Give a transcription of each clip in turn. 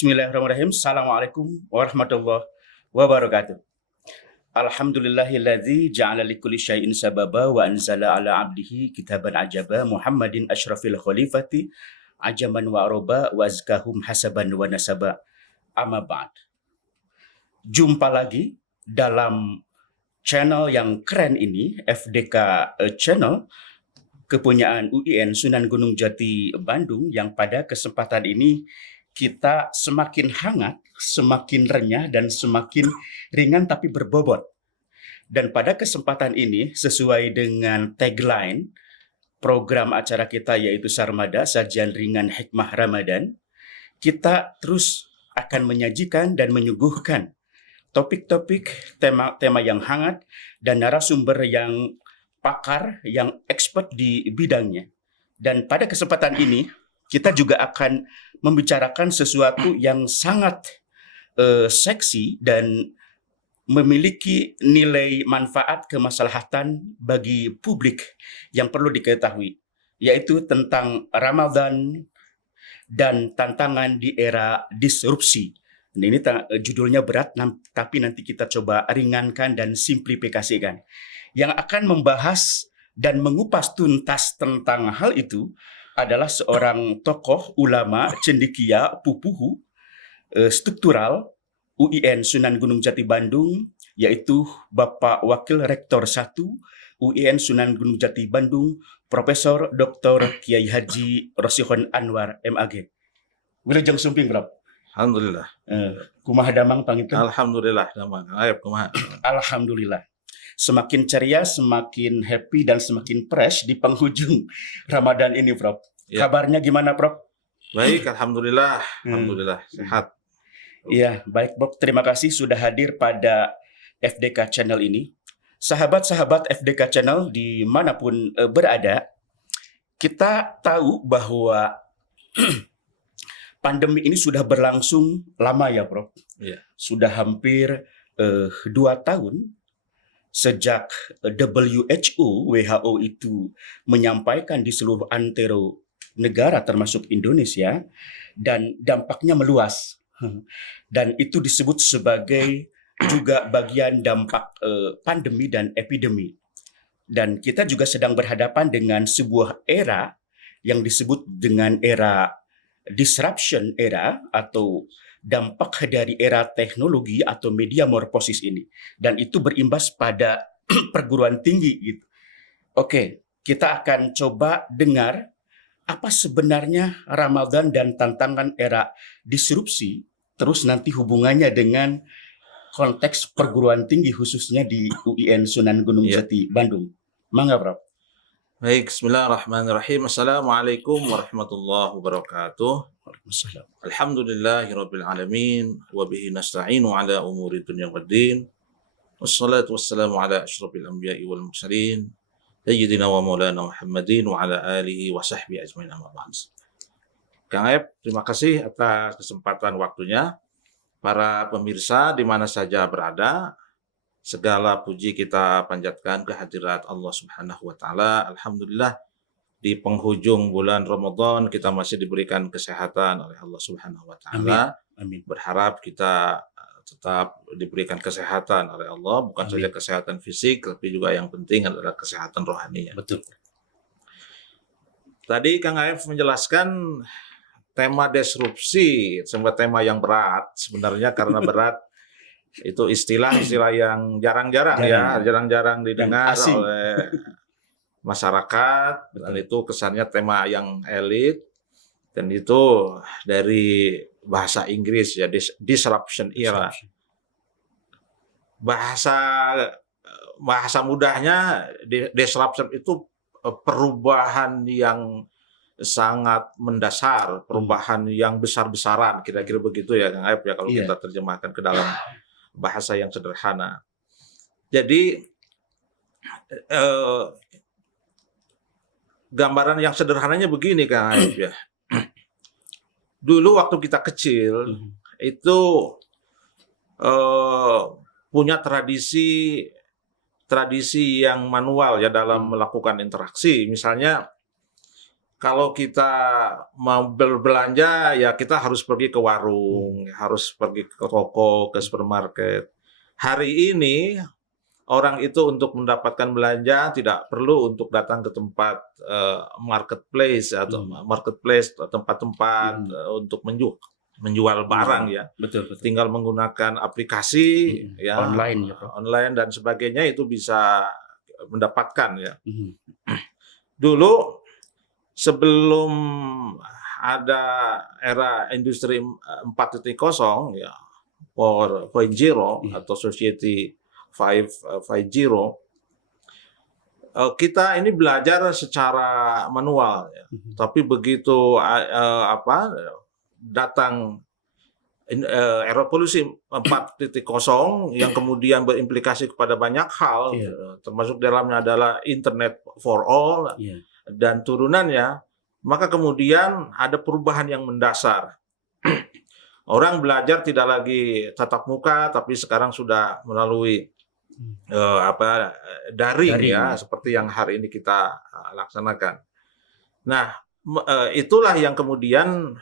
Bismillahirrahmanirrahim. Assalamualaikum warahmatullahi wabarakatuh. Alhamdulillahilladzi ja'ala likulli syai'in sababa wa anzala ala 'abdihi kitaban ajaba Muhammadin asyrafil khalifati ajaman wa aroba wa azkahum hasaban wa nasaba. Amma ba'd. Jumpa lagi dalam channel yang keren ini, FDK Channel, kepunyaan UIN Sunan Gunung Jati Bandung, yang pada kesempatan ini kita semakin hangat, semakin renyah, dan semakin ringan tapi berbobot. Dan pada kesempatan ini, sesuai dengan tagline program acara kita yaitu Sarmada, Sajian Ringan Hikmah Ramadan, kita terus akan menyajikan dan menyuguhkan topik-topik, tema-tema yang hangat, dan narasumber yang pakar, yang expert di bidangnya. Dan pada kesempatan ini, kita juga akan membicarakan sesuatu yang sangat seksi dan memiliki nilai manfaat kemaslahatan bagi publik yang perlu diketahui, yaitu tentang Ramadan dan tantangan di era disrupsi. Nah, ini judulnya berat, tapi nanti kita coba ringankan dan simplifikasikan. Yang akan membahas dan mengupas tuntas tentang hal itu adalah seorang tokoh ulama cendekia pupuhu struktural UIN Sunan Gunung Jati Bandung, yaitu Bapak Wakil Rektor 1 UIN Sunan Gunung Jati Bandung, Profesor Dr. Kiai Haji Rosihon Anwar MAG. Wilujeng sumping, Bro. Alhamdulillah. Kumaha damang pangitan? Alhamdulillah damang. Ayo kumaha. Alhamdulillah. Semakin ceria, semakin happy, dan semakin fresh di penghujung Ramadan ini, Prof. Ya. Kabarnya gimana, Prof? Baik, Alhamdulillah. Alhamdulillah, sehat. Iya, baik, Prof. Terima kasih sudah hadir pada FDK Channel ini. Sahabat-sahabat FDK Channel dimanapun berada, kita tahu bahwa pandemi ini sudah berlangsung lama ya, Prof. Ya. Sudah hampir 2 tahun sejak WHO itu menyampaikan di seluruh antero negara termasuk Indonesia, dan dampaknya meluas. Dan itu disebut sebagai juga bagian dampak pandemi dan epidemi. Dan kita juga sedang berhadapan dengan sebuah era yang disebut dengan era disruption era, atau dampak dari era teknologi atau media morfosis ini, dan itu berimbas pada perguruan tinggi gitu. Oke, kita akan coba dengar apa sebenarnya Ramadan dan tantangan era disrupsi, terus nanti hubungannya dengan konteks perguruan tinggi khususnya di UIN Sunan Gunung Jati Bandung. Mangga, Prof. Baik, bismillahirrahmanirrahim. Assalamualaikum warahmatullahi wabarakatuh. Alhamdulillahirabbil alamin wa bihi nasta'inu ala umuri dunya waddin. Wassalatu wassalamu ala asyrafil anbiya'i wal mursalin sayyidina wa maulana Muhammadin wa ala alihi wa sahbihi ajmain, amma ba'd. Kang Ep, terima kasih atas kesempatan waktunya. Para pemirsa di mana saja berada, segala puji kita panjatkan kehadirat Allah Subhanahu wa taala. Alhamdulillah, di penghujung bulan Ramadan kita masih diberikan kesehatan oleh Allah Subhanahu wa taala. Amin. Berharap kita tetap diberikan kesehatan oleh Allah, bukan saja kesehatan fisik, tapi juga yang penting adalah kesehatan rohaninya. Betul. Tadi Kang Aif menjelaskan tema disrupsi, sebuah tema yang berat sebenarnya, karena berat itu istilah yang jarang-jarang didengar oleh masyarakat. Dan itu kesannya tema yang elit, dan itu dari bahasa Inggris ya, disruption era. Bahasa mudahnya disruption itu perubahan yang sangat mendasar, perubahan yang besar-besaran, kira-kira begitu ya Kang Aib ya, kalau kita terjemahkan ke dalam bahasa yang sederhana. Jadi gambaran yang sederhananya begini Kang Aib ya. Dulu waktu kita kecil itu punya tradisi yang manual ya dalam melakukan interaksi. Misalnya kalau kita mau berbelanja ya kita harus pergi ke warung, harus pergi ke toko, ke supermarket. Hari ini orang itu untuk mendapatkan belanja tidak perlu untuk datang ke tempat marketplace atau tempat-tempat untuk menjual barang ya. Betul. Tinggal menggunakan aplikasi ya Online ya, Prof. online dan sebagainya itu bisa mendapatkan ya. Mhm. Dulu sebelum ada era industri 4.0 ya 4.0 atau Society 5.0, kita ini belajar secara manual ya. Tapi begitu datang era revolusi 4.0 yang kemudian berimplikasi kepada banyak hal, termasuk dalamnya adalah Internet for all dan turunannya, maka kemudian ada perubahan yang mendasar. Orang belajar tidak lagi tatap muka, tapi sekarang sudah melalui daring ya, seperti yang hari ini kita laksanakan. Nah, itulah yang kemudian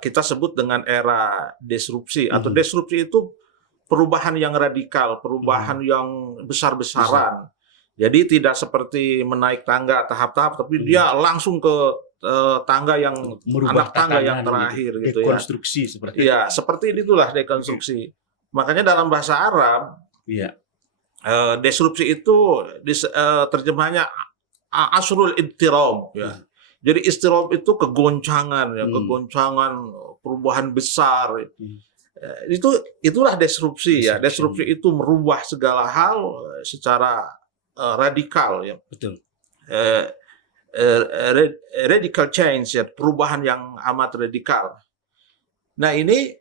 kita sebut dengan era disrupsi. Atau disrupsi itu perubahan yang radikal, perubahan yang besar-besaran. Jadi tidak seperti menaik tangga tahap-tahap, tapi dia langsung ke tangga yang anak tangga yang terakhir gitu ya. Dekonstruksi seperti itu. Ya, seperti itulah dekonstruksi. Makanya dalam bahasa Arab, disrupsi itu terjemahnya asrul idtirab ya. Jadi istirab itu kegoncangan ya, kegoncangan perubahan besar. Itulah disrupsi ya. Disrupsi itu merubah segala hal secara radikal ya. Betul. Radical change ya, perubahan yang amat radikal. Nah, ini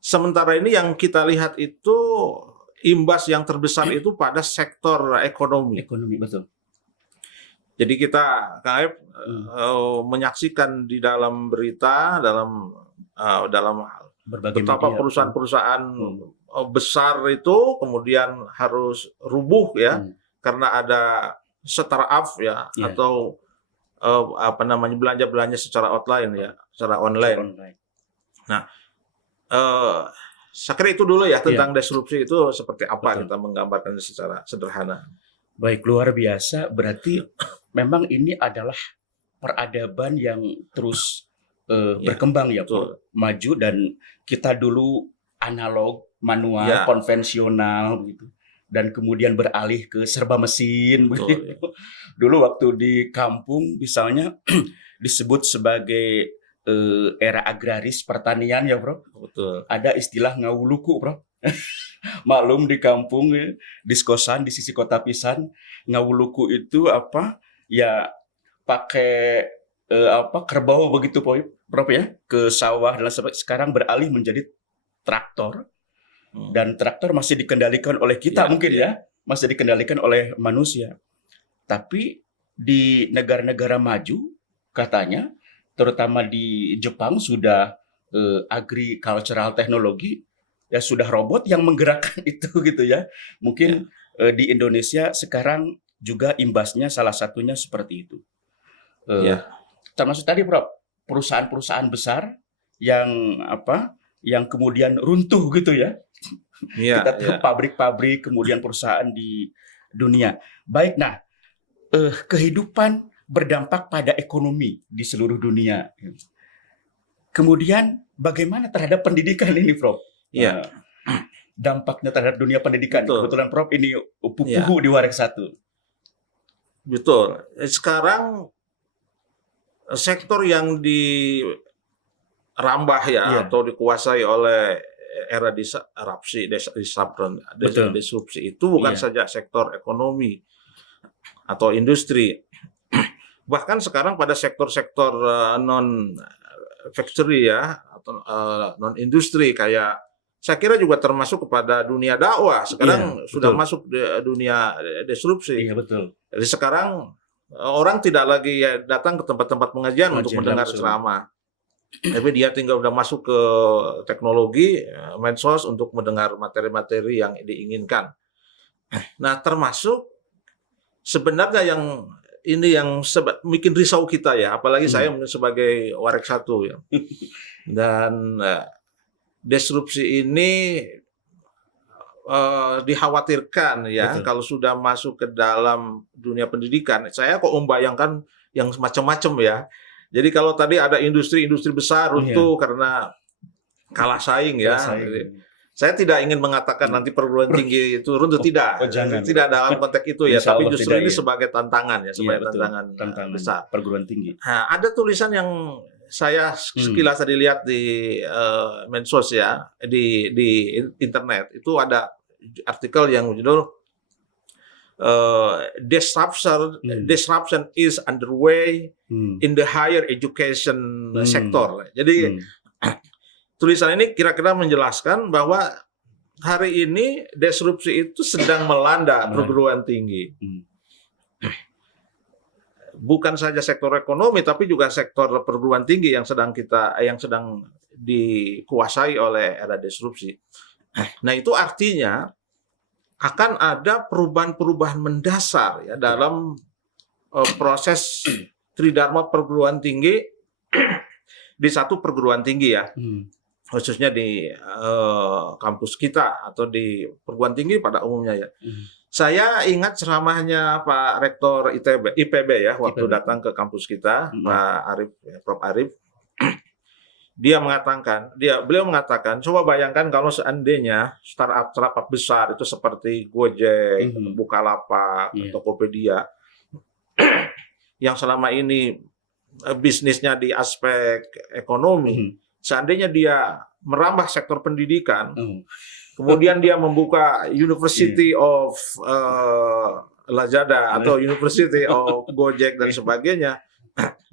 sementara ini yang kita lihat itu imbas yang terbesar itu pada sektor ekonomi. Ekonomi, betul. Jadi kita menyaksikan di dalam berita, dalam betapa perusahaan-perusahaan besar itu kemudian harus rubuh ya, karena ada startup ya, atau belanja secara online ya, secara online. Nah, saya kira itu dulu ya tentang disrupsi itu seperti apa. Betul. Kita menggambarkan secara sederhana. Baik, luar biasa. Berarti memang ini adalah peradaban yang terus berkembang ya, maju, dan kita dulu analog, manual, konvensional gitu, dan kemudian beralih ke serba mesin begitu. Dulu waktu di kampung misalnya disebut sebagai era agraris pertanian ya, Bro. Betul. Ada istilah ngawuluku, Bro. Maklum di kampung, di kosan di sisi kota pisan, ngawuluku itu apa? Ya pakai kerbau begitu, Prof ya, ke sawah dan sekarang beralih menjadi traktor. Dan traktor masih dikendalikan oleh kita masih dikendalikan oleh manusia. Tapi di negara-negara maju katanya, terutama di Jepang sudah agricultural teknologi ya, sudah robot yang menggerakkan itu gitu ya. Mungkin di Indonesia sekarang juga imbasnya salah satunya seperti itu. Termasuk tadi, Prof, perusahaan-perusahaan besar yang kemudian runtuh gitu ya. Kita tahu pabrik-pabrik, kemudian perusahaan di dunia. Baik, nah kehidupan berdampak pada ekonomi di seluruh dunia. Kemudian bagaimana terhadap pendidikan ini, Prof? Dampaknya terhadap dunia pendidikan. Betul. Kebetulan Prof ini pupuhu di Warik 1. Betul. Sekarang sektor yang dirambah atau dikuasai oleh era disrupsi itu bukan saja sektor ekonomi atau industri. Bahkan sekarang pada sektor-sektor non factory ya, atau non industri, kayak saya kira juga termasuk kepada dunia dakwah sekarang sudah masuk dunia disrupsi. Iya, betul. Jadi sekarang orang tidak lagi datang ke tempat-tempat pengajian untuk mendengar ceramah. Tapi dia tinggal udah masuk ke teknologi, medsos untuk mendengar materi-materi yang diinginkan. Nah, termasuk sebenarnya yang bikin risau kita ya, apalagi saya sebagai Warek 1 ya. Dan disrupsi ini dikhawatirkan ya. Betul. Kalau sudah masuk ke dalam dunia pendidikan, saya kok membayangkan yang macam-macam ya. Jadi kalau tadi ada industri-industri besar runtuh karena kalah saing ya. Saya tidak ingin mengatakan nanti perguruan tinggi itu runtuh, tidak. Jangan. Tidak dalam konteks itu ya, Insya tapi Allah justru tidak, ini ya. sebagai tantangan ya, sebagai Betul. tantangan besar. Perguruan tinggi. Nah, ada tulisan yang saya sekilas tadi lihat di medsos ya, di internet itu ada artikel yang judul disruption is underway in the higher education sector. Jadi tulisan ini kira-kira menjelaskan bahwa hari ini disrupsi itu sedang melanda perguruan tinggi. Bukan saja sektor ekonomi, tapi juga sektor perguruan tinggi yang sedang dikuasai oleh era disrupsi. Nah, itu artinya akan ada perubahan-perubahan mendasar ya dalam proses tridharma perguruan tinggi di satu perguruan tinggi ya. Khususnya di kampus kita atau di perguruan tinggi pada umumnya ya. Saya ingat ceramahnya Pak Rektor IPB ya waktu datang ke kampus kita, Pak Arif, Prof Arif. Beliau mengatakan, coba bayangkan kalau seandainya startup besar itu seperti Gojek, Bukalapak, Tokopedia yang selama ini bisnisnya di aspek ekonomi, seandainya dia merambah sektor pendidikan, kemudian dia membuka University of Lazada atau University of Gojek dan sebagainya,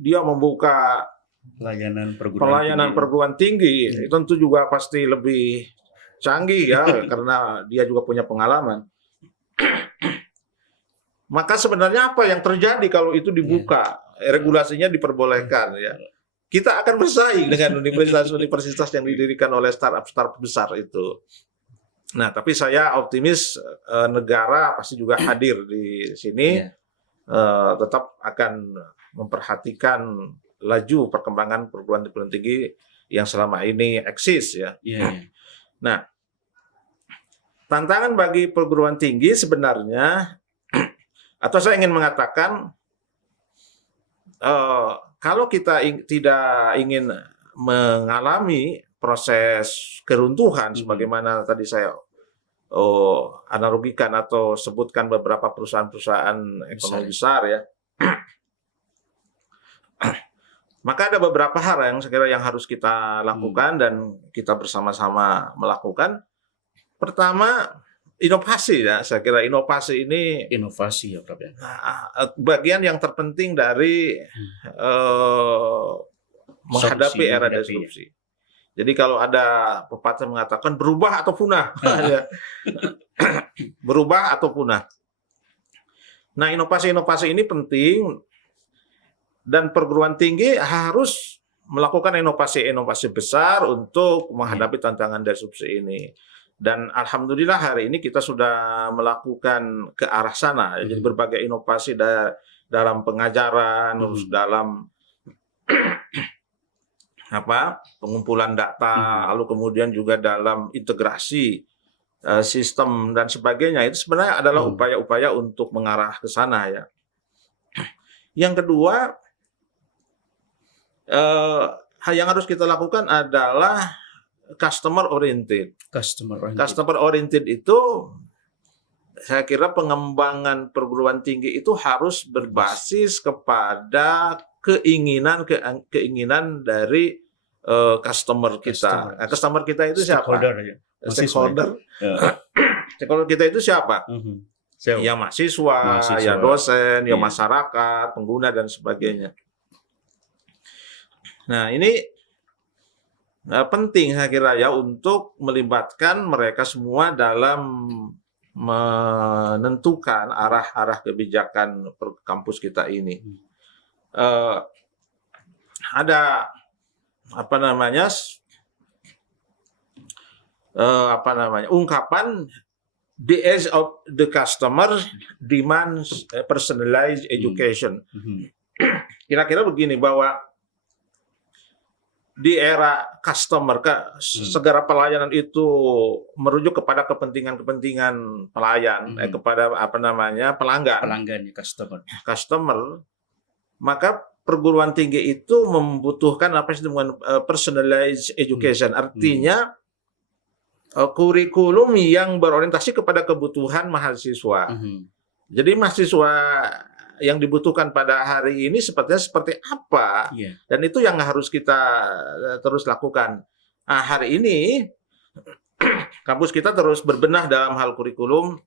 dia membuka pelayanan perguruan tinggi, itu tentu juga pasti lebih canggih ya, karena dia juga punya pengalaman. Maka sebenarnya apa yang terjadi kalau itu dibuka, regulasinya diperbolehkan ya? Kita akan bersaing dengan universitas-universitas yang didirikan oleh startup besar itu. Nah, tapi saya optimis negara pasti juga hadir di sini, tetap akan memperhatikan laju perkembangan perguruan tinggi yang selama ini eksis ya. Nah, tantangan bagi perguruan tinggi sebenarnya, atau saya ingin mengatakan, kalau kita tidak ingin mengalami proses keruntuhan, sebagaimana tadi saya analogikan atau sebutkan beberapa perusahaan-perusahaan ekonomi besar ya, maka ada beberapa hal yang saya kira yang harus kita lakukan dan kita bersama-sama melakukan. Pertama, inovasi ya. Saya kira inovasi ini ya, Prof. bagian yang terpenting dari menghadapi era disrupsi. Jadi kalau ada pepatah mengatakan berubah atau punah, berubah atau punah. Nah, inovasi-inovasi ini penting. Dan perguruan tinggi harus melakukan inovasi-inovasi besar untuk menghadapi tantangan disrupsi ini. Dan alhamdulillah hari ini kita sudah melakukan ke arah sana. Jadi berbagai inovasi dalam pengajaran, dalam pengumpulan data, lalu kemudian juga dalam integrasi sistem dan sebagainya. Itu sebenarnya adalah upaya-upaya untuk mengarah ke sana ya. Yang kedua, yang harus kita lakukan adalah customer oriented. Customer oriented itu saya kira pengembangan perguruan tinggi itu harus berbasis kepada keinginan dari customer kita. Customer kita itu siapa? Stakeholder. Stakeholder kita itu siapa? Ya mahasiswa, ya dosen, ya masyarakat, pengguna dan sebagainya. Nah, ini penting saya kira ya untuk melibatkan mereka semua dalam menentukan arah-arah kebijakan kampus kita ini. Ada ungkapan the age of the customer demands personalized education. Kira-kira begini, bahwa di era customer, segala pelayanan itu merujuk kepada kepentingan pelayan, kepada pelanggan, customer, maka perguruan tinggi itu membutuhkan apa yang disebut personalized education. Artinya kurikulum yang berorientasi kepada kebutuhan mahasiswa. Jadi mahasiswa yang dibutuhkan pada hari ini seperti apa, dan itu yang harus kita terus lakukan. Nah, hari ini kampus kita terus berbenah dalam hal kurikulum,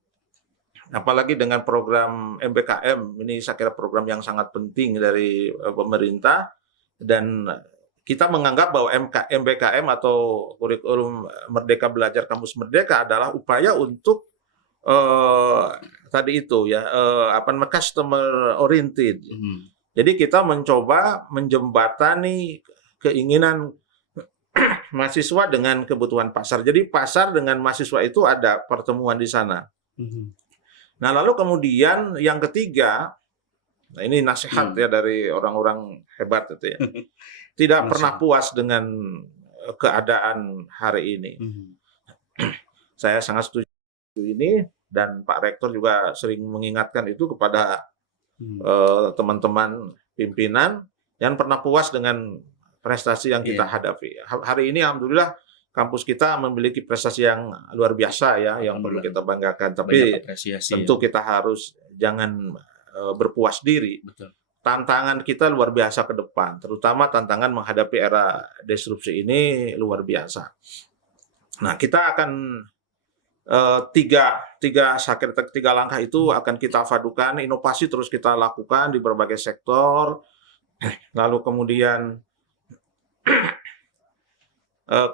apalagi dengan program MBKM. Ini saya kira program yang sangat penting dari pemerintah, dan kita menganggap bahwa MBKM atau kurikulum Merdeka Belajar Kampus Merdeka adalah upaya untuk tadi itu ya, customer oriented. Jadi kita mencoba menjembatani keinginan mahasiswa dengan kebutuhan pasar. Jadi pasar dengan mahasiswa itu ada pertemuan di sana. Nah, lalu kemudian yang ketiga, nah ini nasihat ya dari orang-orang hebat itu ya. Tidak pernah puas dengan keadaan hari ini. Saya sangat setuju ini, dan Pak Rektor juga sering mengingatkan itu kepada teman-teman pimpinan, yang pernah puas dengan prestasi yang kita hadapi. Hari ini alhamdulillah kampus kita memiliki prestasi yang luar biasa ya, yang perlu kita banggakan. Tapi tentu kita harus jangan berpuas diri. Betul. Tantangan kita luar biasa ke depan, terutama tantangan menghadapi era disrupsi ini luar biasa. Nah, kita akan tiga langkah itu akan kita padukan. Inovasi terus kita lakukan di berbagai sektor, lalu kemudian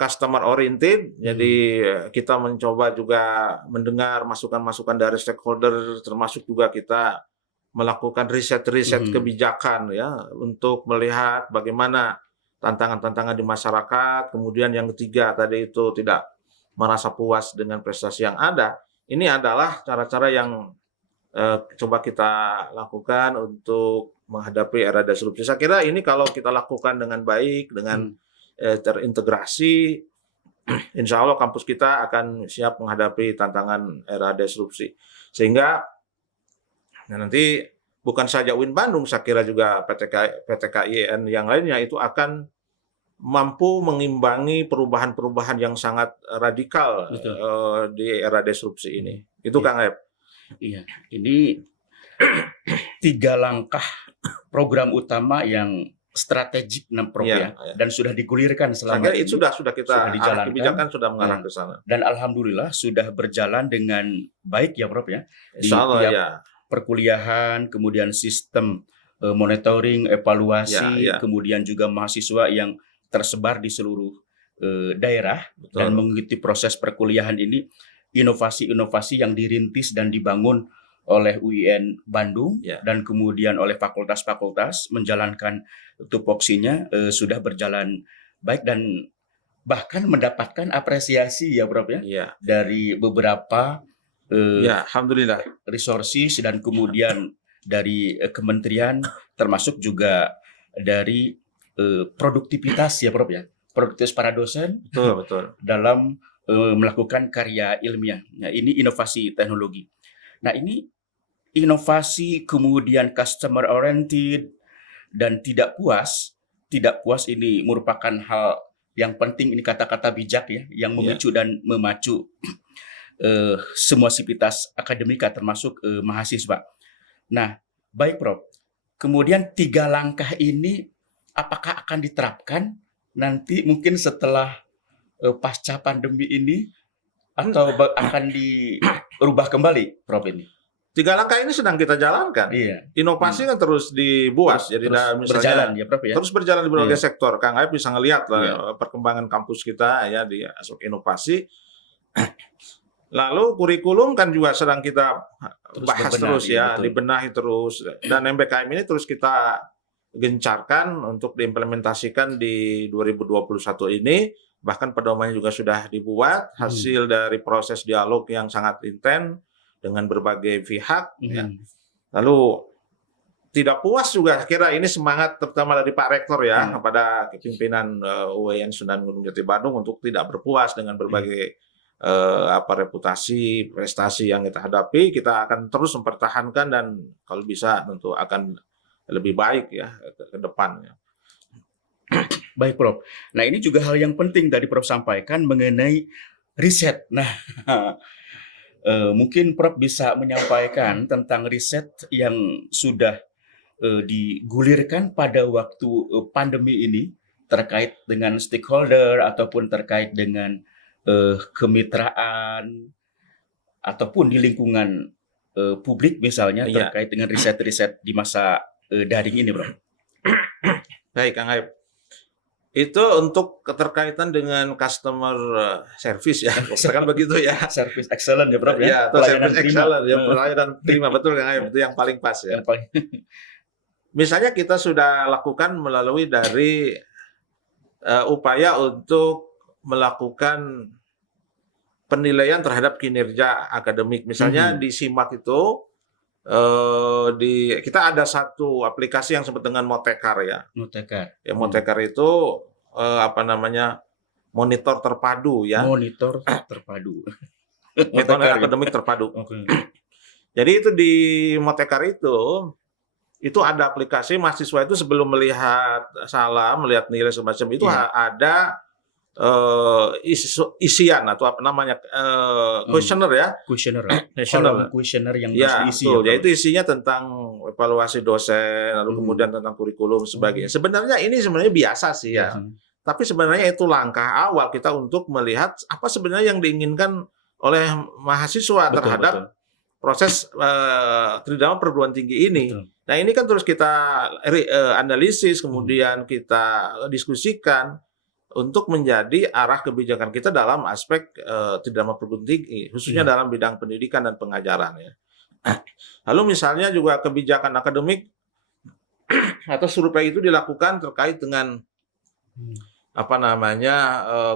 customer oriented. Jadi kita mencoba juga mendengar masukan-masukan dari stakeholder, termasuk juga kita melakukan riset-riset kebijakan ya, untuk melihat bagaimana tantangan-tantangan di masyarakat. Kemudian yang ketiga tadi itu tidak merasa puas dengan prestasi yang ada. Ini adalah cara-cara yang coba kita lakukan untuk menghadapi era disrupsi. Saya kira ini kalau kita lakukan dengan baik, dengan terintegrasi, insya Allah kampus kita akan siap menghadapi tantangan era disrupsi. Sehingga nanti bukan saja UIN Bandung, saya kira juga PTKIN yang lainnya itu akan mampu mengimbangi perubahan-perubahan yang sangat radikal di era disrupsi ini. Itu Kang Ep. Iya, ini 3 langkah program utama yang strategik Prof ya, dan sudah digulirkan selama ini. Itu sudah kita dijalankan, kebijakan sudah mengarah ke sana. Dan alhamdulillah sudah berjalan dengan baik ya Prof ya. Di Insyaallah, tiap perkuliahan, kemudian sistem monitoring, evaluasi, kemudian juga mahasiswa yang tersebar di seluruh daerah. Dan mengikuti proses perkuliahan ini, inovasi-inovasi yang dirintis dan dibangun oleh UIN Bandung dan kemudian oleh fakultas-fakultas menjalankan tupoksinya sudah berjalan baik, dan bahkan mendapatkan apresiasi ya Prof ya, dari beberapa alhamdulillah resources, dan kemudian dari kementerian, termasuk juga dari produktivitas ya Prof ya, produktivitas para dosen betul dalam melakukan karya ilmiah. Nah, ini inovasi teknologi. Nah, ini inovasi kemudian customer oriented dan tidak puas ini merupakan hal yang penting. Ini kata-kata bijak ya, yang memicu dan memacu semua sivitas akademika termasuk mahasiswa. Nah, baik Prof. Kemudian 3 langkah ini apakah akan diterapkan nanti mungkin setelah pasca pandemi ini, atau akan dirubah kembali Prof ini? 3 langkah ini sedang kita jalankan. Inovasi kan terus dibuat, jadi misalnya berjalan ya Prof ya. Terus berjalan di berbagai sektor. Kang Aib bisa ngelihat perkembangan kampus kita ya di aspek inovasi. Lalu kurikulum kan juga sedang kita bahas terus ya, dibenahi terus. Dan MBKM ini terus kita gencarkan untuk diimplementasikan di 2021 ini, bahkan pedomannya juga sudah dibuat, hasil dari proses dialog yang sangat intens dengan berbagai pihak. Ya. Lalu tidak puas juga, kira ini semangat terutama dari Pak Rektor ya kepada pimpinan UIN Sunan Gunung Jati Bandung untuk tidak berpuas dengan berbagai reputasi, prestasi yang kita hadapi. Kita akan terus mempertahankan dan kalau bisa tentu akan lebih baik ya ke depannya. Baik Prof. Nah ini juga hal yang penting tadi Prof sampaikan mengenai riset. Nah mungkin Prof bisa menyampaikan tentang riset yang sudah digulirkan pada waktu pandemi ini terkait dengan stakeholder ataupun terkait dengan kemitraan ataupun di lingkungan publik misalnya terkait dengan riset-riset di masa daring ini, Bro. Baik, Kang Aib. Itu untuk keterkaitan dengan customer service ya, kan begitu ya. Service excellent ya, Bro ya. Ya, atau service excellent ya, pelayanan prima, betul Kang Aib, itu yang paling pas ya. Misalnya kita sudah lakukan melalui dari upaya untuk melakukan penilaian terhadap kinerja akademik. Misalnya di SIMAK itu kita ada satu aplikasi yang disebut dengan Motekar ya. Motekar. Ya, Motekar itu monitor terpadu ya. Monitor terpadu. Metode akademik terpadu. Jadi itu di Motekar itu ada aplikasi mahasiswa itu sebelum melihat melihat nilai semacam itu ada isian atau apa namanya kuesioner ya. Kuesioner yang harus diisi. Ya, itu isinya tentang evaluasi dosen, lalu kemudian tentang kurikulum sebagainya. Sebenarnya ini biasa sih ya. Tapi sebenarnya itu langkah awal kita untuk melihat apa sebenarnya yang diinginkan oleh mahasiswa terhadap proses tridharma perguruan tinggi ini. Nah ini kan terus kita analisis, kemudian kita diskusikan untuk menjadi arah kebijakan kita dalam aspek tridharma perguruan tinggi, khususnya dalam bidang pendidikan dan pengajaran ya. Lalu misalnya juga kebijakan akademik atau survei itu dilakukan terkait dengan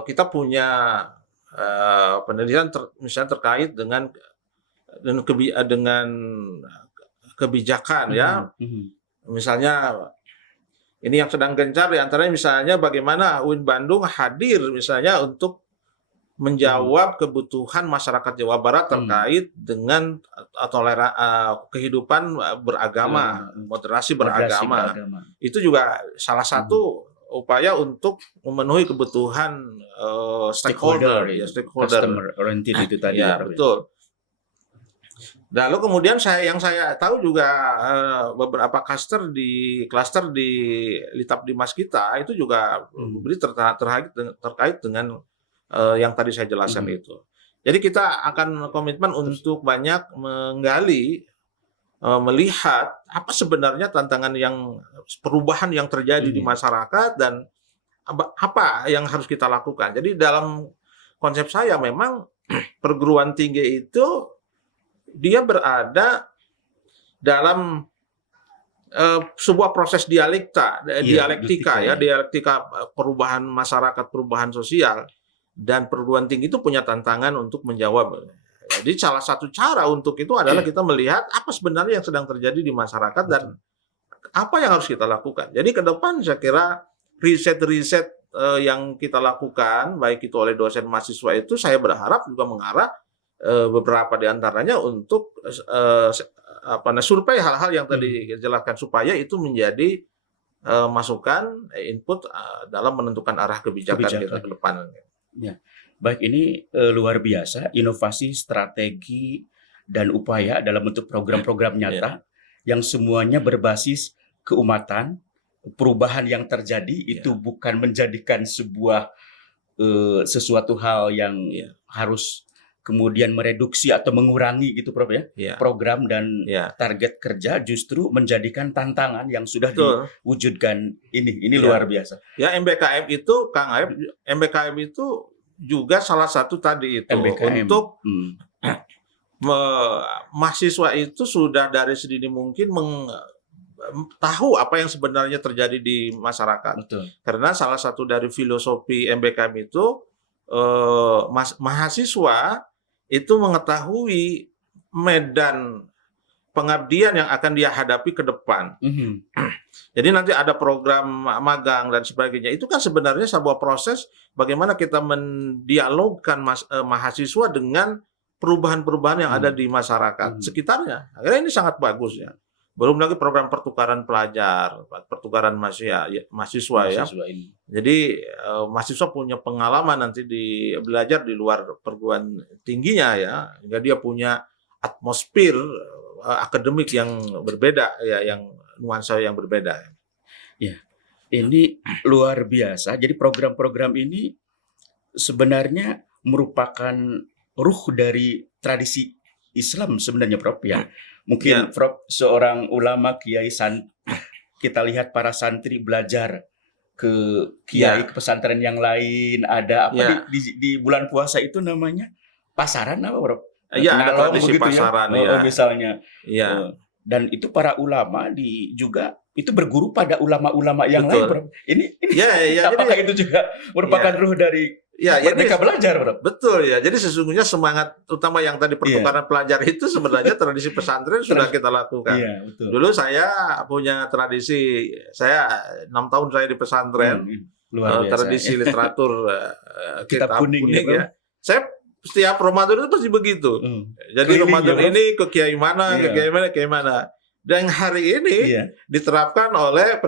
kita punya penelitian misalnya terkait dengan kebijakan ya. Misalnya ini yang sedang gencar diantaranya misalnya bagaimana UIN Bandung hadir misalnya untuk menjawab kebutuhan masyarakat Jawa Barat terkait dengan kehidupan beragama, moderasi beragama. Itu juga salah satu upaya untuk memenuhi kebutuhan stakeholder customer oriented itu tadi ya, betul. Lalu kemudian yang saya tahu juga beberapa klaster di Litap Dimas kita itu juga terkait dengan yang tadi saya jelaskan itu. Jadi kita akan komitmen untuk banyak menggali, melihat apa sebenarnya tantangan perubahan yang terjadi di masyarakat dan apa yang harus kita lakukan. Jadi dalam konsep saya memang perguruan tinggi itu dia berada dalam sebuah proses dialektika perubahan masyarakat, perubahan sosial, dan perguruan tinggi itu punya tantangan untuk menjawab. Jadi salah satu cara untuk itu adalah kita melihat apa sebenarnya yang sedang terjadi di masyarakat dan apa yang harus kita lakukan. Jadi ke depan saya kira riset-riset yang kita lakukan baik itu oleh dosen mahasiswa itu saya berharap juga mengarah beberapa di antaranya untuk survei hal-hal yang tadi dijelaskan supaya itu menjadi masukan input dalam menentukan arah kebijakan kita ke depan. Ya. Baik, ini luar biasa inovasi, strategi dan upaya dalam bentuk program-program nyata yang semuanya berbasis keumatan. Perubahan yang terjadi itu bukan menjadikan sesuatu hal yang harus kemudian mereduksi atau mengurangi gitu Prof ya. Program dan target kerja justru menjadikan tantangan yang sudah diwujudkan ini luar biasa. Ya, MBKM itu Kang Aib, MBKM itu juga salah satu tadi itu MBKM. Untuk mahasiswa itu sudah dari sedini mungkin tahu apa yang sebenarnya terjadi di masyarakat. Betul. Karena salah satu dari filosofi MBKM itu mahasiswa itu mengetahui medan pengabdian yang akan dia hadapi ke depan. Jadi nanti ada program magang dan sebagainya. Itu kan sebenarnya sebuah proses bagaimana kita mendialogkan mahasiswa dengan perubahan-perubahan yang ada di masyarakat sekitarnya. Akhirnya ini sangat bagus ya. Belum lagi program pertukaran pelajar, pertukaran mahasiswa ya. Ini. Jadi mahasiswa punya pengalaman nanti belajar di luar perguruan tingginya ya, hingga dia punya atmosfer akademik yang berbeda ya, yang nuansa yang berbeda. Ya, ini luar biasa. Jadi program-program ini sebenarnya merupakan ruh dari tradisi Islam sebenarnya, Prof ya. Mungkin Prof seorang ulama kiai kita lihat para santri belajar ke kiai ke pesantren yang lain, ada apa di bulan puasa itu namanya pasaran apa, Prof? Iya, ada tradisi pasaran ya. Misalnya. Iya. Dan itu para ulama juga itu berguru pada ulama-ulama yang lain, Bro. Ini apakah itu juga merupakan ruh dari mereka belajar, Bro? Betul ya. Jadi sesungguhnya semangat utama yang tadi pertukaran pelajar itu sebenarnya tradisi pesantren sudah kita lakukan. Iya, betul. Dulu saya punya tradisi, saya 6 tahun saya di pesantren. Luar biasa, tradisi literatur kitab kuning ya. Saya setiap Ramadan itu pasti begitu. Jadi Ramadan ini ke kiai mana, ke kiai mana. Dan hari ini diterapkan oleh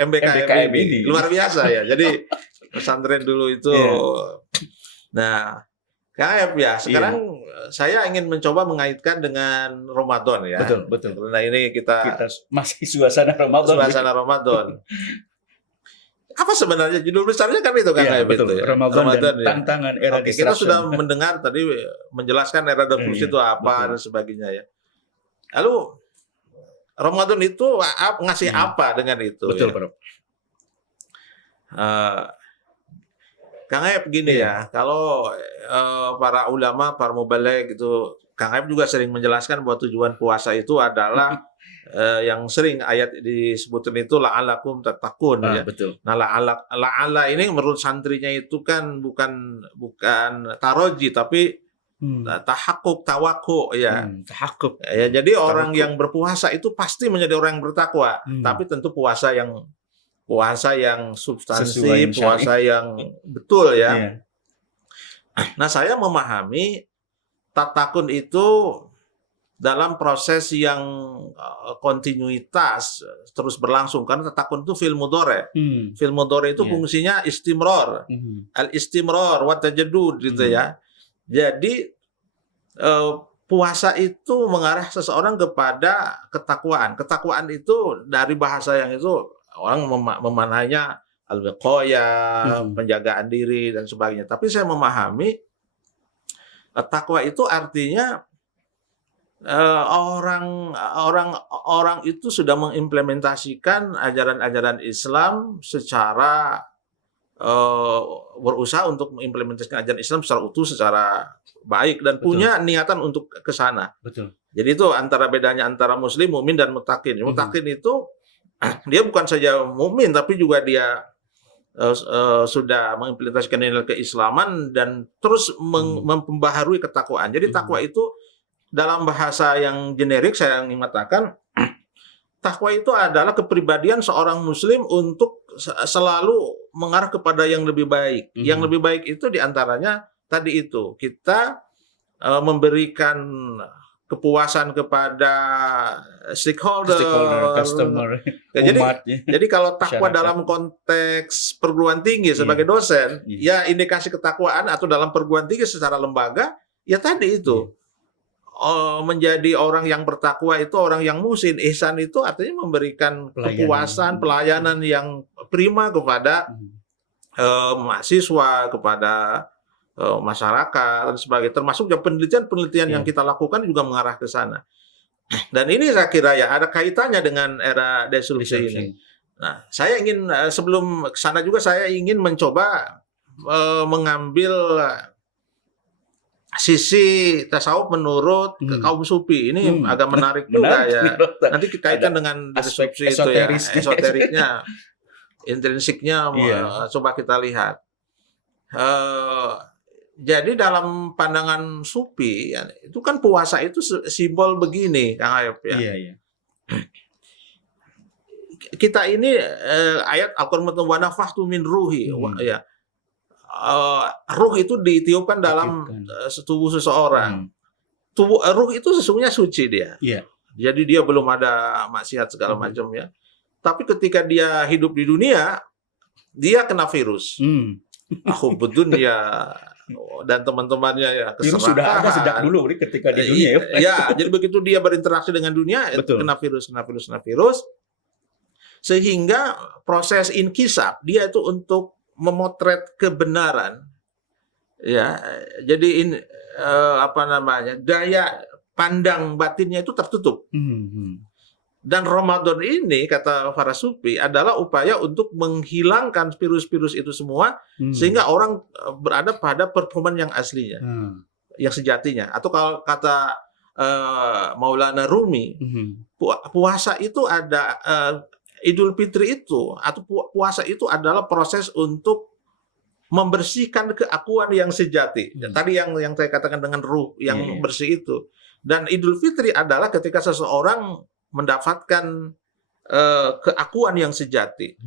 MBKM ini. Luar biasa ya. Jadi pesantren dulu itu. Nah, KF ya. Sekarang saya ingin mencoba mengaitkan dengan Ramadan ya. Betul. Karena ini kita masih suasana Ramadan. Apa sebenarnya judul besarnya kan itu kan ya, betul. Ya. Ramadan dan tantangan era disruption. Kita sudah mendengar tadi menjelaskan era disruption itu apa dan sebagainya ya. Lalu Ramadan itu ngasih apa dengan itu? Betul, ya? Prof. Kang Ep begini ya, kalau para ulama, para mubaligh gitu, Kang Ep juga sering menjelaskan bahwa tujuan puasa itu adalah yang sering ayat disebutin itu la'alakum tattaqun ya. Betul. Nah, la'ala ini menurut santrinya itu kan bukan taroji tapi tahakkuk, tawakku ya. Tahakkuk. Ya, jadi orang yang berpuasa itu pasti menjadi orang yang bertakwa, tapi tentu puasa yang substansi, puasa yang betul ya. Nah, saya memahami tatakun itu dalam proses yang kontinuitas terus berlangsung, karena tatakun itu fi'il mudhari'. Fi'il mudhari' itu fungsinya istimrar. Al-istimrar wa tajaddud gitu ya. Jadi puasa itu mengarah seseorang kepada ketakwaan. Ketakwaan itu dari bahasa yang itu orang memananya al-wiqayah, penjagaan diri dan sebagainya. Tapi saya memahami takwa itu artinya orang itu sudah mengimplementasikan ajaran-ajaran Islam secara berusaha untuk mengimplementasikan ajaran Islam secara utuh, secara baik dan punya niatan untuk ke sana. Betul. Jadi itu bedanya antara muslim, mukmin dan muttaqin. Muttaqin itu dia bukan saja mukmin tapi juga dia sudah mengimplementasikan nilai keislaman dan terus memperbaharui ketakwaan. Jadi takwa itu dalam bahasa yang generik saya ingin mengatakan takwa itu adalah kepribadian seorang muslim untuk selalu mengarah kepada yang lebih baik. Yang lebih baik itu diantaranya tadi itu kita memberikan kepuasan kepada stakeholder, customer, jadi kalau takwa dalam konteks perguruan tinggi sebagai dosen, ya indikasi ketakwaan atau dalam perguruan tinggi secara lembaga, ya tadi itu. Menjadi orang yang bertakwa itu orang yang muhsin. Ihsan itu artinya memberikan kepuasan, pelayanan yang prima kepada mahasiswa, kepada masyarakat dan sebagainya. Termasuk penelitian-penelitian yang kita lakukan juga mengarah ke sana. Dan ini saya kira ya ada kaitannya dengan era disrupsi ini. Nah, saya ingin sebelum ke sana juga saya ingin mencoba mengambil sisi tasawuf menurut kaum sufi ini agak menarik juga ya. Nanti kaitan dengan aspek disrupsi itu ya, esoterisnya. esoteriknya, intrinsiknya Iya. coba kita lihat. Jadi dalam pandangan sufi ya, itu kan puasa itu simbol begini, Kang Ayub ya. Iya, iya. Kita ini ayat Al-Qur'an wa nafakhtu min ruhi ya. Ruh itu ditiupkan dalam tubuh seseorang. Ruh itu sesungguhnya suci dia. Iya. Jadi dia belum ada maksiat segala macam ya. Tapi ketika dia hidup di dunia, dia kena virus. Ahubud dunya dan teman-temannya ya, virus sudah ada sejak dulu ketika di dunia ya. Ya, jadi begitu dia berinteraksi dengan dunia, kena virus. Sehingga proses inkisab dia itu untuk memotret kebenaran, ya. Jadi daya pandang batinnya itu tertutup. Dan Ramadan ini kata para sufi adalah upaya untuk menghilangkan virus-virus itu semua, sehingga orang berada pada performan yang aslinya, yang sejatinya. Atau kalau kata Maulana Rumi, puasa itu ada Idul Fitri itu atau puasa itu adalah proses untuk membersihkan keakuan yang sejati. Tadi yang saya katakan dengan ruh yang bersih itu. Dan Idul Fitri adalah ketika seseorang mendapatkan keakuan yang sejati.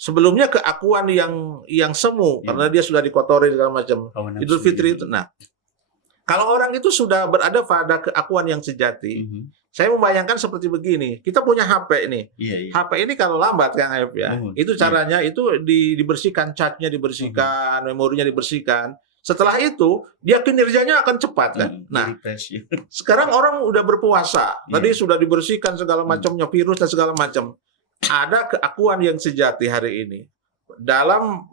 Sebelumnya keakuan yang semu karena dia sudah dikotori segala macam. Idul Fitri itu. Nah, kalau orang itu sudah berada pada keakuan yang sejati, saya membayangkan seperti begini. Kita punya HP ini. HP ini kalau lambat Kang Ayub ya, itu caranya itu dibersihkan, catnya dibersihkan, memorinya dibersihkan. Setelah itu dia kinerjanya akan cepat kan. Nah, sekarang orang udah berpuasa. Tadi sudah dibersihkan segala macamnya, virus dan segala macam. Ada keakuan yang sejati hari ini dalam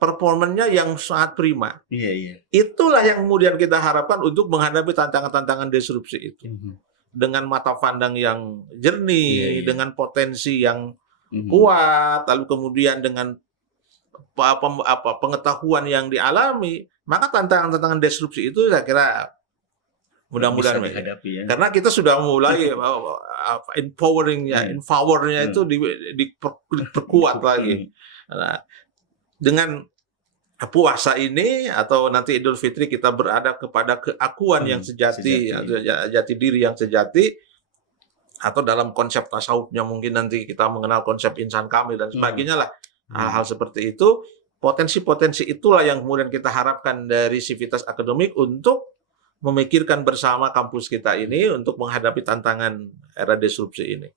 performanya yang sangat prima. Itulah yang kemudian kita harapkan untuk menghadapi tantangan-tantangan disrupsi itu. Dengan mata pandang yang jernih, dengan potensi yang kuat, lalu kemudian dengan pengetahuan yang dialami, maka tantangan-tantangan disrupsi itu saya kira mudah-mudahan dihadapi ya. Karena kita sudah mulai empowernya itu diperkuat lagi. Nah, dengan puasa ini atau nanti Idul Fitri kita berada kepada keakuan yang sejati, jati diri yang sejati, atau dalam konsep tasawufnya mungkin nanti kita mengenal konsep insan kamil dan sebagainya lah. Hal-hal seperti itu, potensi-potensi itulah yang kemudian kita harapkan dari Civitas Akademik untuk memikirkan bersama kampus kita ini untuk menghadapi tantangan era disrupsi ini.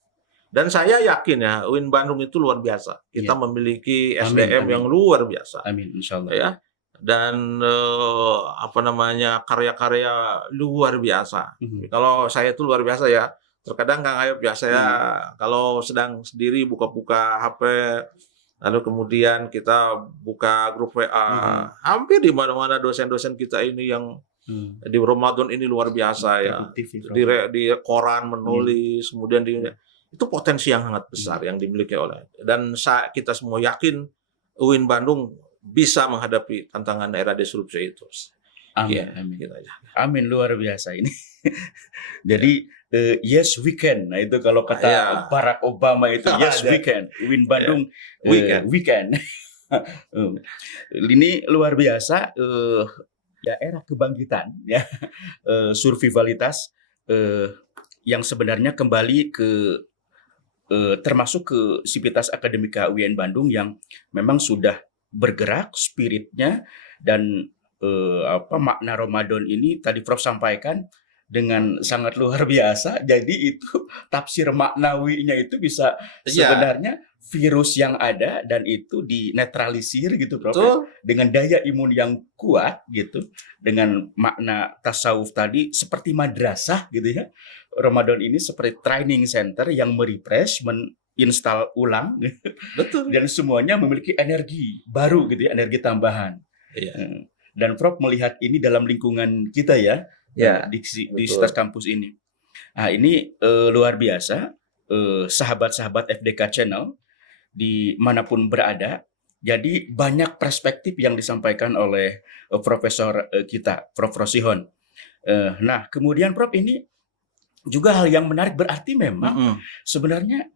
Dan saya yakin ya, UIN Bandung itu luar biasa. Kita memiliki SDM yang luar biasa. Amin, insyaallah. Ya. Dan karya-karya luar biasa. Kalau saya itu luar biasa ya. Terkadang Kang Ayub ya, saya kalau sedang sendiri buka-buka HP, lalu kemudian kita buka grup WA, hampir di mana-mana dosen-dosen kita ini yang di Ramadan ini luar biasa ya. Di koran menulis, kemudian itu potensi yang sangat besar yang dimiliki oleh, dan kita semua yakin UIN Bandung bisa menghadapi tantangan era disrupsi itu. Amin, amin. Amin, luar biasa ini. Jadi yes we can. Nah itu kalau kata Barack Obama itu yes we can. UIN Bandung we can. Ini luar biasa. Ya era kebangkitan ya, survivalitas yang sebenarnya kembali ke termasuk ke Civitas Akademika UIN Bandung yang memang sudah bergerak spiritnya, dan makna Ramadan ini tadi Prof sampaikan dengan sangat luar biasa. Jadi itu tafsir maknawinya itu bisa sebenarnya virus yang ada dan itu dinetralisir gitu Prof. Dengan daya imun yang kuat gitu. Dengan makna tasawuf tadi seperti madrasah gitu ya. Ramadan ini seperti training center yang merefresh, menginstal ulang. Betul. Dan semuanya memiliki energi baru gitu ya, energi tambahan. Dan Prof melihat ini dalam lingkungan kita ya. Di sekitar kampus ini. Nah ini luar biasa, sahabat-sahabat FDK Channel dimanapun berada, Jadi banyak perspektif yang disampaikan oleh profesor kita, Prof. Rosihon. Nah, kemudian Prof, ini juga hal yang menarik, berarti memang sebenarnya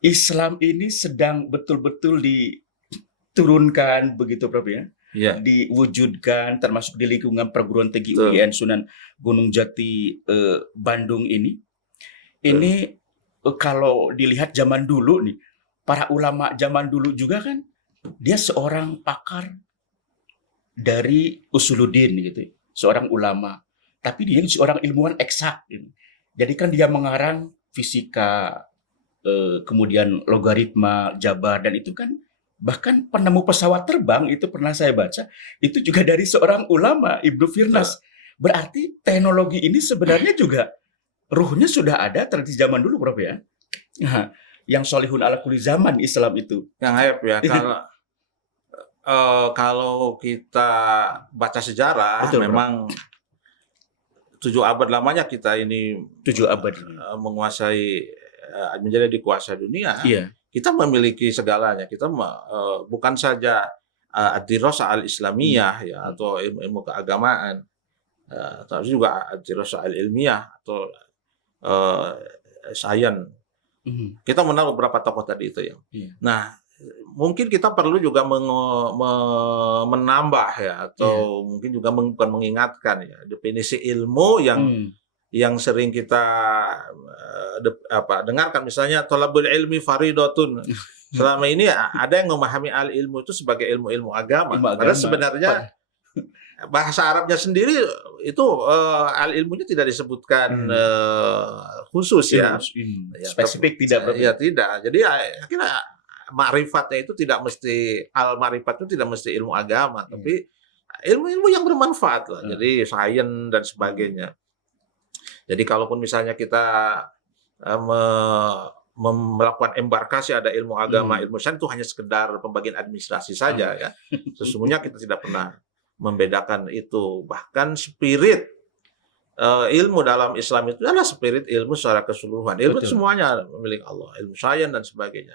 Islam ini sedang betul-betul diturunkan begitu Prof ya. Iya. Diwujudkan termasuk di lingkungan perguruan tinggi Betul. UIN Sunan Gunung Jati Bandung ini. Ini kalau dilihat zaman dulu nih, para ulama zaman dulu juga kan dia seorang pakar dari usuluddin gitu, seorang ulama. Tapi dia seorang ilmuwan eksak. Gitu. Jadi kan dia mengarang fisika, kemudian logaritma, jabar, dan itu kan bahkan penemu pesawat terbang itu pernah saya baca, itu juga dari seorang ulama, Ibnu Firnas. Berarti teknologi ini sebenarnya juga ruhnya sudah ada tradisi zaman dulu, Prof ya. Nah, yang solihun ala kulli zaman Islam itu. Yang Hayap ya, kalau kita baca sejarah, Betul, memang 7 abad lamanya kita ini 7 abad menguasai, menjadi dikuasai dunia. Iya. Kita memiliki segalanya. Kita bukan saja ad-dirasah al-islamiyah ya, atau ilmu keagamaan, tapi juga ad-dirasah al-ilmiyah atau sains. Kita mengenal beberapa tokoh tadi itu ya. Nah, mungkin kita perlu juga menambah ya, atau mungkin juga bukan mengingatkan ya, definisi ilmu yang sering kita dengarkan, misalnya thalabul ilmi faridatun. Selama ini ada yang memahami al-ilmu itu sebagai ilmu-ilmu agama. Padahal sebenarnya bahasa Arabnya sendiri itu al-ilmunya tidak disebutkan khusus ya. Spesifik tidak. Ya tidak. Jadi akhirnya ma'rifatnya itu tidak mesti, al-ma'rifat itu tidak mesti ilmu agama, tapi ilmu-ilmu yang bermanfaat lah. Jadi sains dan sebagainya. Jadi kalaupun misalnya kita melakukan embarkasi ada ilmu agama, ilmu sains, itu hanya sekedar pembagian administrasi saja ya. Sesungguhnya kita tidak pernah membedakan itu. Bahkan spirit ilmu dalam Islam itu adalah spirit ilmu secara keseluruhan. Ilmu itu semuanya milik Allah, ilmu sains dan sebagainya.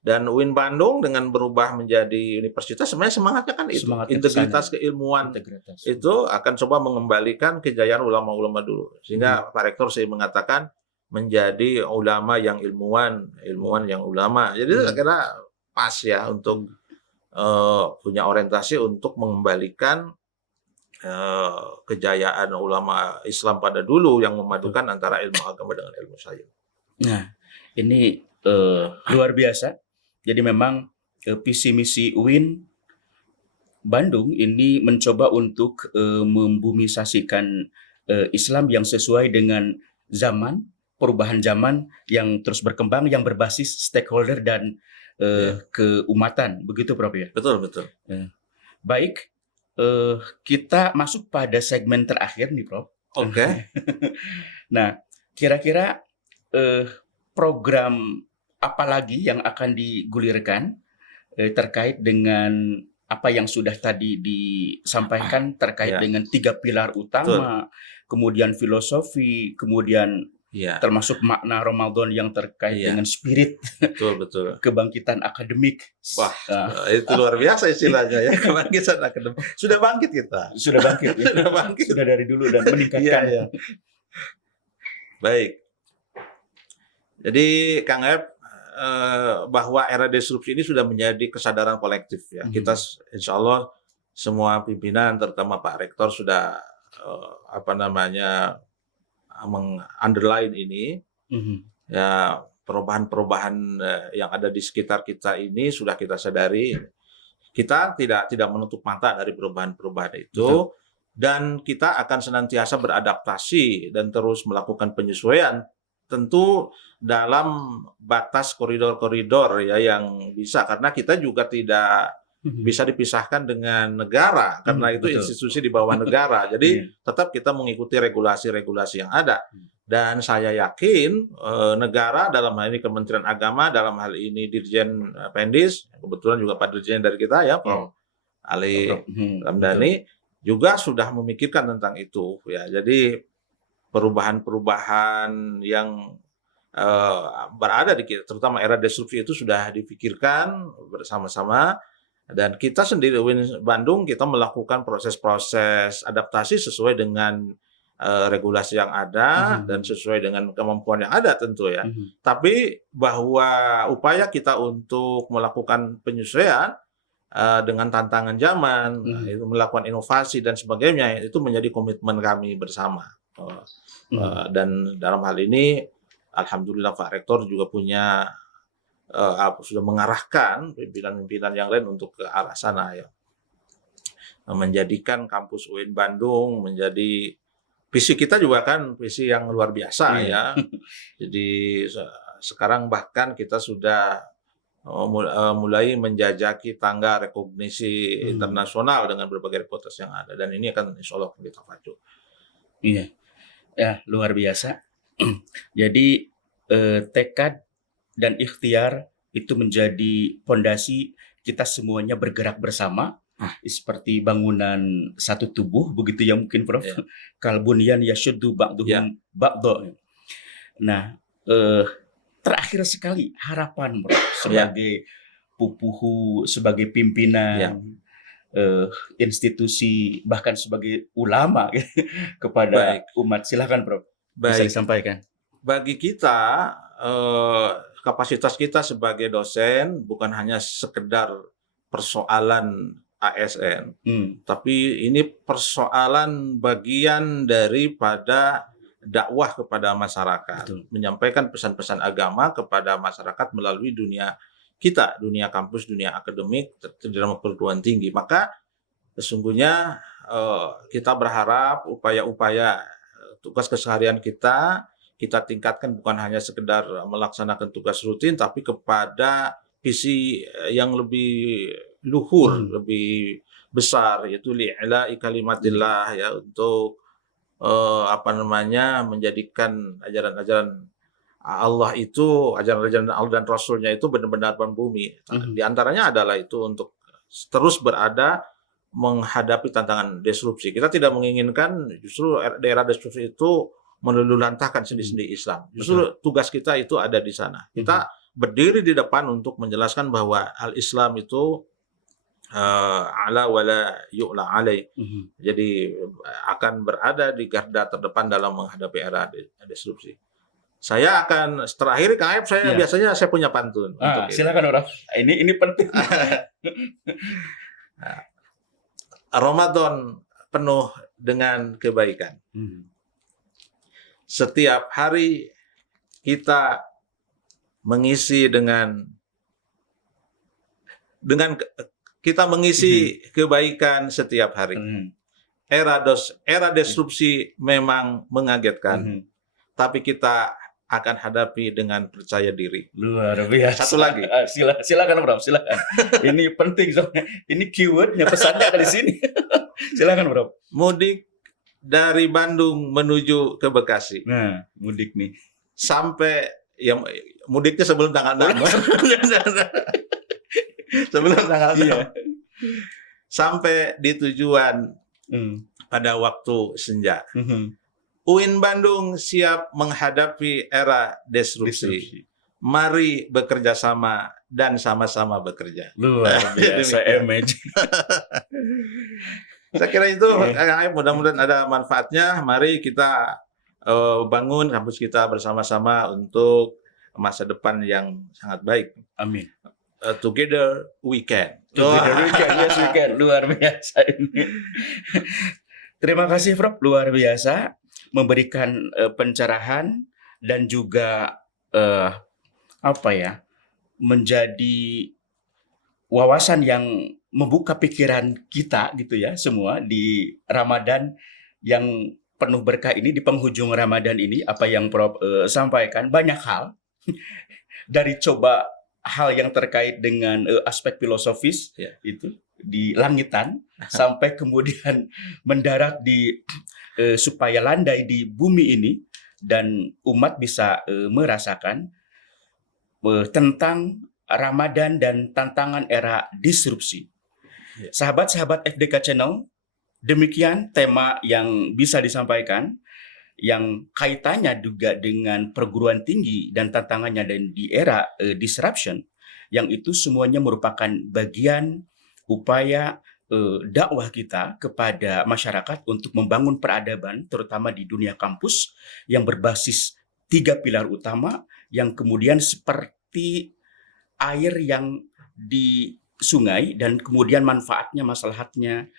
Dan UIN Bandung dengan berubah menjadi universitas, sebenarnya semangatnya kan itu, integritas keilmuan itu akan coba mengembalikan kejayaan ulama-ulama dulu. Sehingga Pak Rektor saya mengatakan menjadi ulama yang ilmuwan yang ulama. Jadi saya kira pas ya untuk punya orientasi untuk mengembalikan kejayaan ulama Islam pada dulu yang memadukan antara ilmu agama dengan ilmu sains. Nah, ini luar biasa. Jadi memang visi misi UIN Bandung ini mencoba untuk membumisasikan Islam yang sesuai dengan zaman, perubahan zaman yang terus berkembang, yang berbasis stakeholder dan keumatan, begitu Prof ya? Betul. Baik, kita masuk pada segmen terakhir nih Prof. Oke. Nah, kira-kira program apa lagi yang akan digulirkan terkait dengan apa yang sudah tadi disampaikan terkait dengan 3 pilar utama, kemudian filosofi, kemudian termasuk makna Ramadan yang terkait dengan spirit, betul. kebangkitan akademik. Wah, itu luar biasa istilahnya ya, kebangkitan akademik. Sudah bangkit kita. Sudah bangkit. Ya? Sudah bangkit. Sudah dari dulu dan meningkatkan. Iya. Baik. Jadi Kang Ep, bahwa era disrupsi ini sudah menjadi kesadaran kolektif ya. Kita insya Allah semua pimpinan terutama Pak Rektor sudah meng-underline ini ya, perubahan-perubahan yang ada di sekitar kita ini sudah kita sadari. Kita tidak menutup mata dari perubahan-perubahan itu. Dan kita akan senantiasa beradaptasi dan terus melakukan penyesuaian, tentu dalam batas koridor-koridor ya yang bisa, karena kita juga tidak bisa dipisahkan dengan negara karena itu institusi di bawah negara. Jadi tetap kita mengikuti regulasi-regulasi yang ada. Dan saya yakin negara, dalam hal ini Kementerian Agama, dalam hal ini Dirjen Pendis, kebetulan juga Pak Dirjen dari kita ya, Prof. Ali Ramdhani, juga sudah memikirkan tentang itu ya. Jadi perubahan-perubahan yang berada di kita, terutama era disrupsi itu sudah dipikirkan bersama-sama, Dan kita sendiri UIN Bandung kita melakukan proses-proses adaptasi sesuai dengan regulasi yang ada dan sesuai dengan kemampuan yang ada tentu ya. Tapi bahwa upaya kita untuk melakukan penyesuaian dengan tantangan zaman, itu melakukan inovasi dan sebagainya, itu menjadi komitmen kami bersama. Dan dalam hal ini, alhamdulillah Pak Rektor juga punya sudah mengarahkan pimpinan-pimpinan yang lain untuk ke arah sana ya, menjadikan kampus UIN Bandung menjadi visi kita juga kan visi yang luar biasa ya. Jadi sekarang bahkan kita sudah mulai menjajaki tangga rekognisi internasional dengan berbagai reputasi yang ada, dan ini akan insya Allah kita maju. Iya, ya luar biasa. Jadi tekad dan ikhtiar itu menjadi fondasi kita semuanya bergerak bersama seperti bangunan satu tubuh begitu ya mungkin Prof. Kalbunian yashuddu ba'duhum ba'dha. Nah, terakhir sekali harapan Prof sebagai pupuhu, sebagai pimpinan institusi, bahkan sebagai ulama kepada umat. Silakan Prof. Bisa disampaikan. Bagi kita kapasitas kita sebagai dosen bukan hanya sekedar persoalan ASN, tapi ini persoalan bagian daripada dakwah kepada masyarakat. Betul. Menyampaikan pesan-pesan agama kepada masyarakat melalui dunia kita, dunia kampus, dunia akademik, dalam perguruan tinggi. Maka sesungguhnya kita berharap upaya-upaya tugas keseharian kita tingkatkan bukan hanya sekedar melaksanakan tugas rutin, tapi kepada visi yang lebih luhur, lebih besar, yaitu li'la'i kalimatillah ya, untuk menjadikan ajaran-ajaran Allah itu, ajaran-ajaran Allah dan Rasulnya itu benar-benar membumi. Di antaranya adalah itu untuk terus berada menghadapi tantangan disrupsi. Kita tidak menginginkan justru daerah disrupsi itu meluluhlantahkan sendi-sendi Islam. Justru tugas kita itu ada di sana. Kita berdiri di depan untuk menjelaskan bahwa al-Islam itu ala wala yu'la alai. Jadi akan berada di garda terdepan dalam menghadapi era disrupsi. Saya akan terakhir Kang Aib, biasanya saya punya pantun. Silakan Prof. Ini penting. Ramadan penuh dengan kebaikan. Setiap hari kita mengisi kita mengisi kebaikan setiap hari. Era disrupsi memang mengagetkan, tapi kita akan hadapi dengan percaya diri. Luar biasa. Satu lagi. Silakan Prof, silakan. Ini penting soalnya. Ini keywordnya, pesannya ada di sini. Silakan Prof. Mudik dari Bandung menuju ke Bekasi. Nah, mudik nih. Sampai ya mudiknya sebelum tanggal 6. Sebelum tanggal 6. Sampai di tujuan pada waktu senja. UIN Bandung siap menghadapi era disrupsi. Mari bekerja sama dan sama-sama bekerja. Luar biasa, imagine. Saya kira itu mudah-mudahan ada manfaatnya. Mari kita bangun kampus kita bersama-sama untuk masa depan yang sangat baik. Amin. Together we can. Together we can, yes we can. Luar biasa ini. Terima kasih Prof, luar biasa memberikan pencerahan dan juga menjadi wawasan yang membuka pikiran kita gitu ya semua di Ramadan yang penuh berkah ini, di penghujung Ramadan ini. Apa yang Prof sampaikan banyak hal dari coba hal yang terkait dengan aspek filosofis itu di langitan sampai kemudian mendarat di supaya landai di bumi ini dan umat bisa merasakan tentang Ramadan dan tantangan era disrupsi. Sahabat-sahabat FDK Channel, demikian tema yang bisa disampaikan yang kaitannya juga dengan perguruan tinggi dan tantangannya dan di era disruption, yang itu semuanya merupakan bagian upaya dakwah kita kepada masyarakat untuk membangun peradaban, terutama di dunia kampus, yang berbasis 3 pilar utama, yang kemudian seperti air yang di sungai, dan kemudian manfaatnya, maslahatnya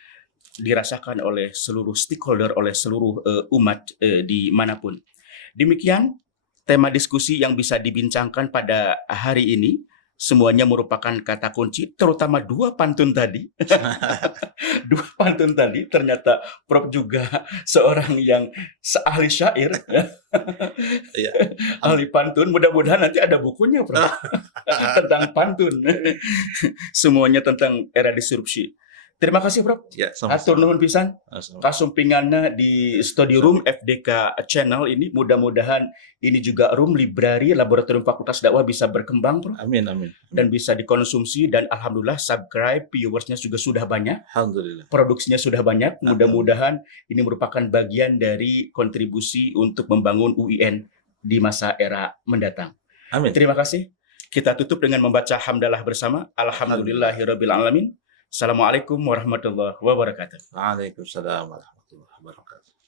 dirasakan oleh seluruh stakeholder, oleh seluruh umat dimanapun. Demikian tema diskusi yang bisa dibincangkan pada hari ini. Semuanya merupakan kata kunci, terutama 2 pantun tadi. 2 pantun tadi, ternyata Prof juga seorang yang ahli syair, Ya. ahli pantun. Mudah-mudahan nanti ada bukunya, Prof, tentang pantun. Semuanya tentang era disrupsi. Terima kasih, Prof. Ya, Atur sama-sama. nuhun pisan. Sama-sama. Kasumpinganna di Study Room FDK Channel ini, mudah-mudahan ini juga room library Laboratorium Fakultas Dakwah bisa berkembang, Prof, Amin, amin. dan bisa dikonsumsi, dan alhamdulillah subscribe, viewersnya juga sudah banyak, Alhamdulillah. produksinya sudah banyak. Mudah-mudahan ini merupakan bagian dari kontribusi untuk membangun UIN di masa era mendatang. Amin. Terima kasih. Kita tutup dengan membaca hamdalah bersama. Alhamdulillahirabbil alamin. Assalamualaikum warahmatullahi wabarakatuh. Waalaikumsalam warahmatullahi wabarakatuh.